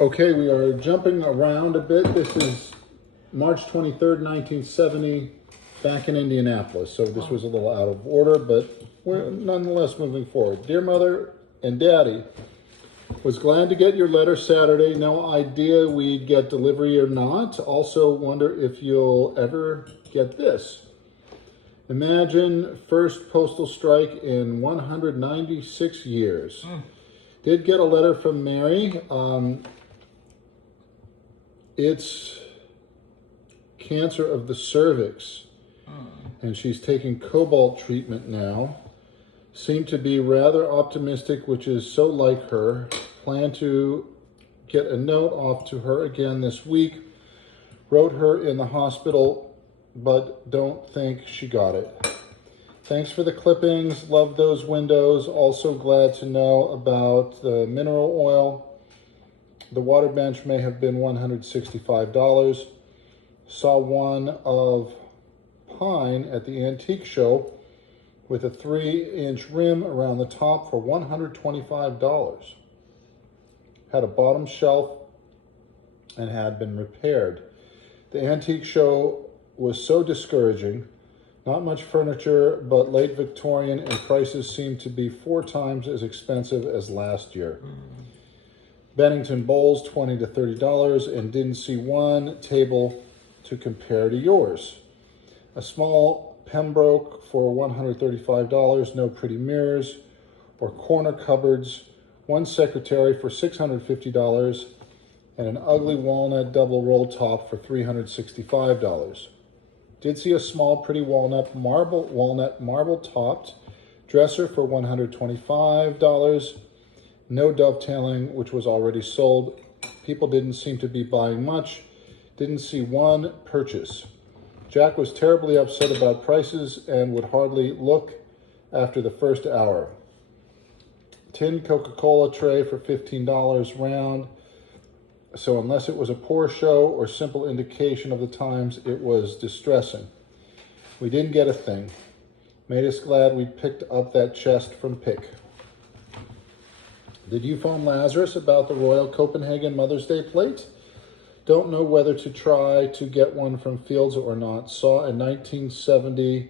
Okay, we are jumping around a bit. This is March 23rd, 1970, back in Indianapolis. So this was a little out of order, but we're nonetheless moving forward. Dear Mother and Daddy, was glad to get your letter Saturday. No idea we'd get delivery or not. Also wonder if you'll ever get this. Imagine first postal strike in 196 years. Did get a letter from Mary. It's cancer of the cervix, and she's taking cobalt treatment now. Seemed to be rather optimistic, which is so like her. Plan to get a note off to her again this week. Wrote her in the hospital, but don't think she got it. Thanks for the clippings. Love those windows. Also glad to know about the mineral oil. The water bench may have been $165. Saw one of pine at the antique show with a 3-inch rim around the top for $125. Had a bottom shelf and had been repaired. The antique show was so discouraging. Not much furniture, but late Victorian, and prices seemed to be 4 times as expensive as last year. Bennington bowls, $20 to $30, and didn't see one table to compare to yours. A small Pembroke for $135, no pretty mirrors or corner cupboards, one secretary for $650, and an ugly walnut double roll top for $365. Did see a small pretty walnut marble topped dresser for $125. No dovetailing, which was already sold. People didn't seem to be buying much. Didn't see one purchase. Jack was terribly upset about prices and would hardly look after the first hour. Tin Coca-Cola tray for $15 round. So unless it was a poor show or simple indication of the times, it was distressing. We didn't get a thing. Made us glad we picked up that chest from Pick. Did you phone Lazarus about the Royal Copenhagen Mother's Day plate? Don't know whether to try to get one from Fields or not. Saw a 1970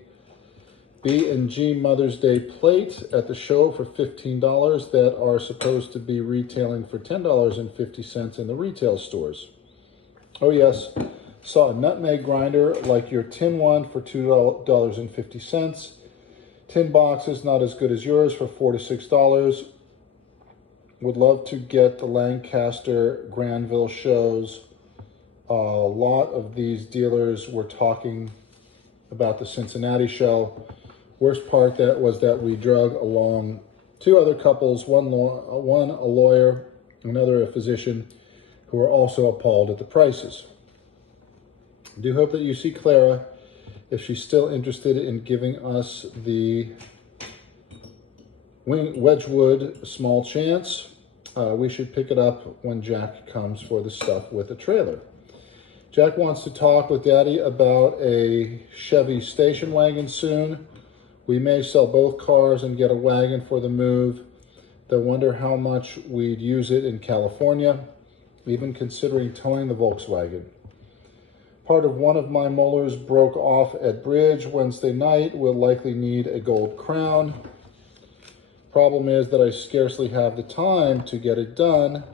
B&G Mother's Day plate at the show for $15 that are supposed to be retailing for $10.50 in the retail stores. Oh yes, saw a nutmeg grinder like your tin one for $2.50. Tin boxes not as good as yours for $4 to $6. Would love to get the Lancaster Granville shows. A lot of these dealers were talking about the Cincinnati show. Worst part was that we drug along 2 other couples, one a lawyer, another a physician, who were also appalled at the prices. Do hope that you see Clara if she's still interested in giving us the Wedgwood small chance. We should pick it up when Jack comes for the stuff with the trailer. Jack wants to talk with Daddy about a Chevy station wagon soon. We may sell both cars and get a wagon for the move. They'll wonder how much we'd use it in California, even considering towing the Volkswagen. Part of one of my molars broke off at Bridge Wednesday night. Will likely need a gold crown. Problem is that I scarcely have the time to get it done.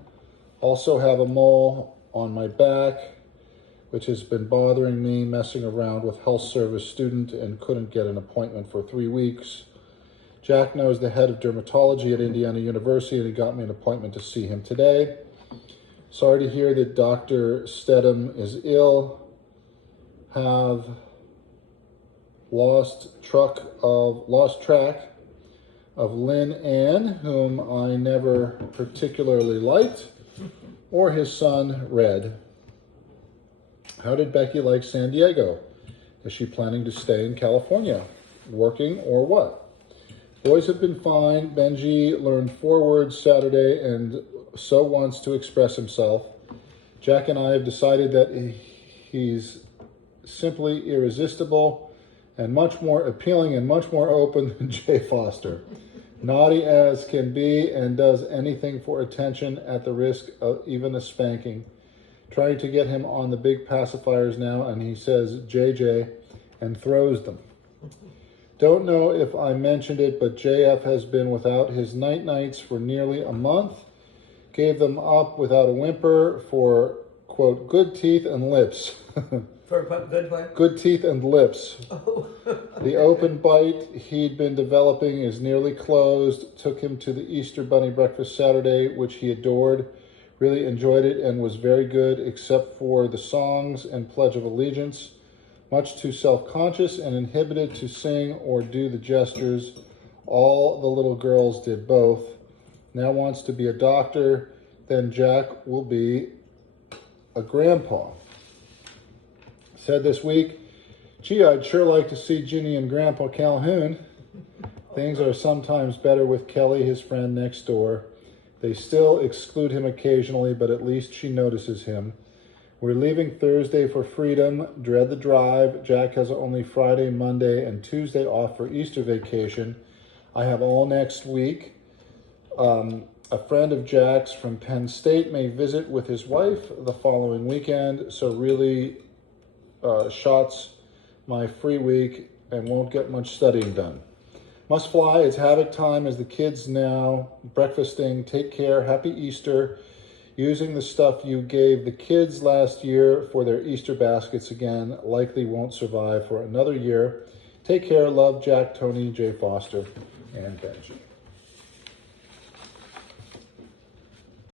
Also have a mole on my back, which has been bothering me, messing around with health service student and couldn't get an appointment for 3 weeks. Jack knows the head of dermatology at Indiana University and he got me an appointment to see him today. Sorry to hear that Dr. Stedham is ill. Have lost track of Lynn Ann, whom I never particularly liked, or his son, Red. How did Becky like San Diego? Is she planning to stay in California, working or what? Boys have been fine. Benji learned 4 words Saturday and so wants to express himself. Jack and I have decided that he's simply irresistible and much more appealing and much more open than Jay Foster. Naughty as can be and does anything for attention at the risk of even a spanking. Trying to get him on the big pacifiers now, and he says JJ and throws them. Don't know if I mentioned it, but JF has been without his night-nights for nearly a month. Gave them up without a whimper for, quote, good teeth and lips. For good what? Good teeth and lips. Oh. The open bite he'd been developing is nearly closed. Took him to the Easter Bunny breakfast Saturday, which he adored. Really enjoyed it and was very good, except for the songs and Pledge of Allegiance. Much too self-conscious and inhibited to sing or do the gestures. All the little girls did both. Now wants to be a doctor. Then Jack will be a grandpa. Said this week, gee, I'd sure like to see Ginny and Grandpa Calhoun. Things are sometimes better with Kelly, his friend next door. They still exclude him occasionally, but at least she notices him. We're leaving Thursday for freedom. Dread the drive. Jack has only Friday, Monday, and Tuesday off for Easter vacation. I have all next week. A friend of Jack's from Penn State may visit with his wife the following weekend, so really shots my free week and won't get much studying done. Must fly. It's havoc time as the kids now breakfasting. Take care. Happy Easter. Using the stuff you gave the kids last year for their Easter baskets again. Likely won't survive for another year. Take care. Love, Jack, Tony, J. Foster, and Benji.